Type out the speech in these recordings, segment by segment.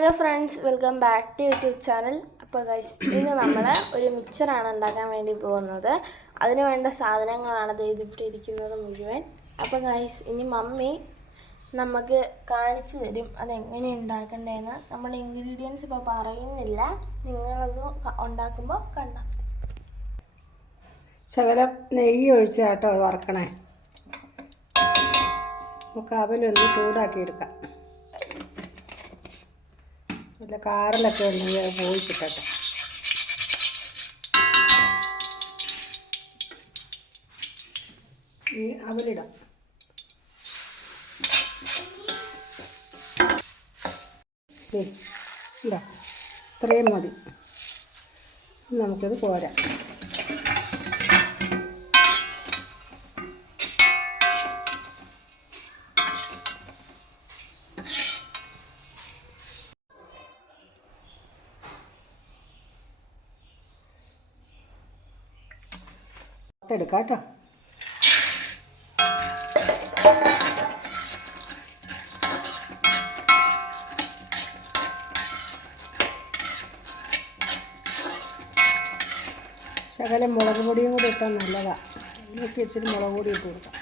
Hello friends welcome back to YouTube channel അപ്പോൾ guys ഇന്ന് നമ്മൾ ഒരു മിക്സറാണ് ഉണ്ടാക്കാൻ വേണ്ടി പോകുന്നത്. അതിന് വേണ്ട സാധനങ്ങളാണ് ഇതിവിടെ ഇരിക്കുന്നത് മുഴുവൻ. അപ്പോൾ ഗൈസ് ഇനി മമ്മി നമുക്ക് കാണിച്ചു തരും അതെങ്ങനെ ഉണ്ടാക്കണ്ടേന്ന്. നമ്മൾ ഇൻഗ്രീഡിയൻസ് ഇപ്പോൾ പറയുന്നില്ല. നിങ്ങളത് ഉണ്ടാക്കുമ്പോൾ കണ്ടാൽ മതി. ശകലം നെയ്യ് ഒഴിച്ച് കേട്ടോ വറക്കണേ. നമുക്ക് അവലൊന്ന് ചൂടാക്കി നല്ല കാറിലൊക്കെ ഉണ്ടെങ്കിൽ പോയി കിട്ടട്ടെ ഈ അവരിടാം ഇതാ. ഇത്രയും മതി. നമുക്കത് പോരാം എടുക്കാം കേട്ടോ. ശകലം മുളക് പൊടിയും കൂടി ഇട്ടാൽ നല്ലതാണ് ഇതിലേക്ക് ഇച്ചിരി മുളക് പൊടി ഇട്ട് കൊടുക്കാം.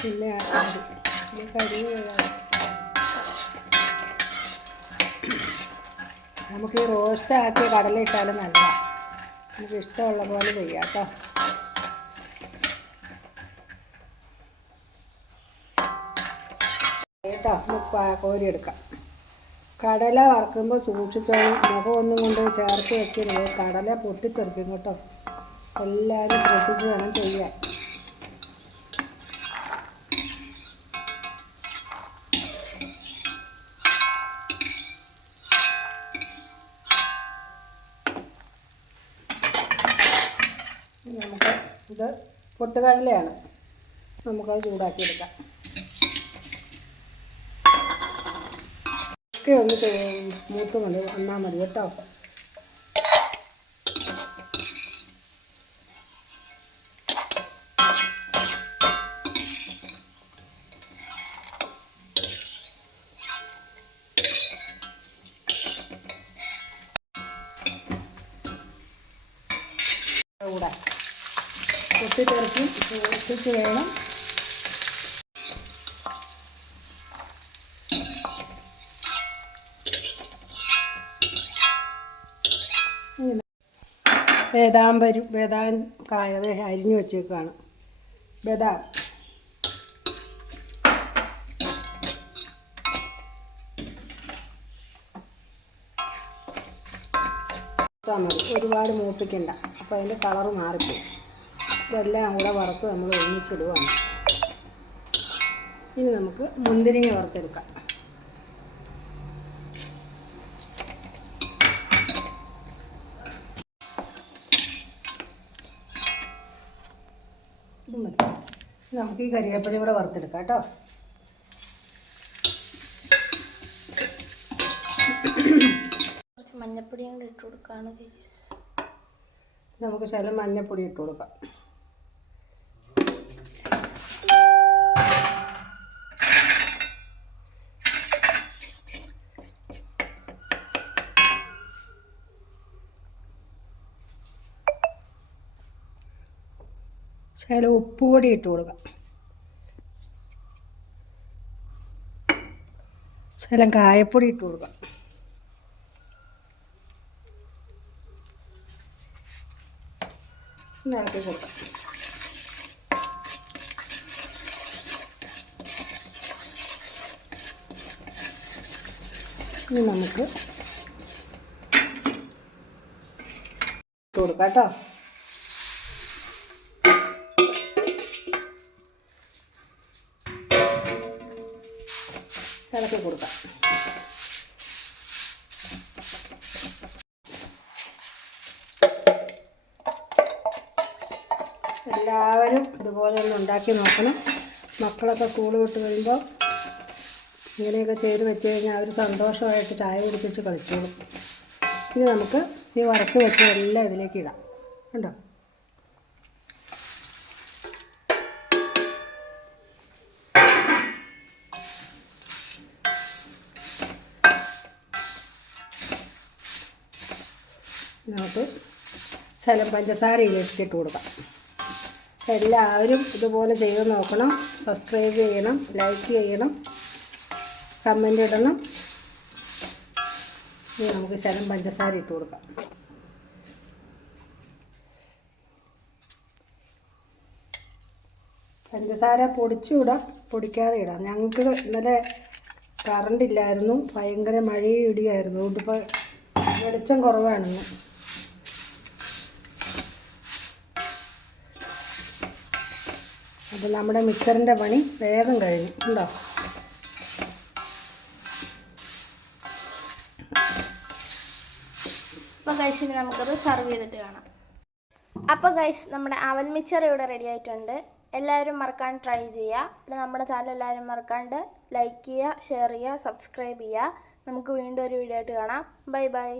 പിന്നെ കരി കരി നമുക്ക് ഈ റോസ്റ്റ് ആക്കിയ കടല ഇട്ടാലും നല്ലതാണ് നമുക്ക് ഇഷ്ടമുള്ള പോലെ ചെയ്യാം കേട്ടോ. കേട്ടോ കോരി എടുക്കാം കടല വറക്കുമ്പോൾ സൂക്ഷിച്ചോളും. മുഖം ഒന്നും കൊണ്ട് ചേർത്ത് വെക്കരുത്. കടല പൊട്ടിത്തെറിക്കും കേട്ടോ. എല്ലാവരും ശ്രദ്ധിച്ച് വേണം ചെയ്യാൻ. നമുക്ക് ഇത് പൊട്ടുകടലയാണ്. നമുക്കത് ചൂടാക്കിയെടുക്കാം. ഒക്കെ ഒന്ന് മൂത്ത് മതി വന്നാൽ മതി കേട്ടോ. കൂടെ. പൊട്ടിത്തെറിച്ചും സൂക്ഷിച്ച് വേണം. ബദാം വരും ബദാം കായത് അരിഞ്ഞു വെച്ചേക്കാണ്. ബദാം ഒരുപാട് മൂപ്പിക്കണ്ട. അപ്പോൾ അതിന്റെ കളറ് മാറിപ്പോയി ഇതെല്ലാം കൂടെ വറുത്ത് നമ്മൾ ഒന്നിച്ചിടുവാണ് ഇനി നമുക്ക് മുന്തിരിങ്ങ വറുത്തെടുക്കാം. നമുക്ക് ഈ കരിവേപ്പിലയും കൂടെ വറുത്തെടുക്കാം കേട്ടോ. കുറച്ച് മഞ്ഞപ്പൊടിയും കൂടെ ഇട്ട് കൊടുക്കുകയാണ് നമുക്ക് ശകലം മഞ്ഞപ്പൊടി ഇട്ട് കൊടുക്കാം. ശകലം ഉപ്പ് പൊടി ഇട്ട് കൊടുക്കാം. ശകലം കായപ്പൊടി ഇട്ട് കൊടുക്കുക ഇനി നമുക്ക് കൊടുക്കാം കേട്ടോ. ഇളക്കി കൊടുക്കാം. എല്ലാവരും ഇതുപോലെ ഒന്ന് ഉണ്ടാക്കി നോക്കണം. മക്കളൊക്കെ സ്കൂൾ വിട്ട് വരുമ്പോൾ ഇങ്ങനെയൊക്കെ ചെയ്ത് വെച്ച് കഴിഞ്ഞാൽ അവർ സന്തോഷമായിട്ട് ചായ കുടിപ്പിച്ച് കളിച്ചോളും. ഇനി നമുക്ക് ഈ വറുത്ത് വെച്ച് എല്ലാം ഇതിലേക്ക് ഇടാം. കണ്ടോ? നമുക്ക് ശലം പഞ്ചസാര ഇതിലിട്ടിട്ട് കൊടുക്കാം. എല്ലാവരും ഇതുപോലെ ചെയ്ത് നോക്കണം. സബ്സ്ക്രൈബ് ചെയ്യണം. ലൈക്ക് ചെയ്യണം. കമന്റ് ഇടണം. ഇനി നമുക്ക് ശലം പഞ്ചസാര ഇട്ട് കൊടുക്കാം. പഞ്ചസാര പൊടിച്ചിടാം പൊടിക്കാതെ ഇടാം. ഞങ്ങൾക്ക് ഇന്നലെ കറണ്ടില്ലായിരുന്നു. ഭയങ്കര മഴയും ഇടിയായിരുന്നു. അതുകൊണ്ടിപ്പോൾ വെളിച്ചം കുറവാണെന്ന്. അപ്പോൾ നമ്മുടെ മിക്സറിന്റെ പണി വേഗം കഴിഞ്ഞു. ഉണ്ടോ? അപ്പോൾ ഗൈസ് ഇനി നമുക്കത് സെർവ് ചെയ്തിട്ട് കാണാം. അപ്പോൾ ഗൈസ് നമ്മുടെ അവൽ മിച്ചർ ഇവിടെ റെഡി ആയിട്ടുണ്ട്. എല്ലാവരും മറക്കാൻ ട്രൈ ചെയ്യുക. പിന്നെ നമ്മുടെ ചാനൽ എല്ലാവരും മറക്കാണ്ട് ലൈക്ക് ചെയ്യുക ഷെയർ ചെയ്യുക സബ്സ്ക്രൈബ് ചെയ്യുക. നമുക്ക് വീണ്ടും ഒരു വീഡിയോ ആയിട്ട് കാണാം. Bye bye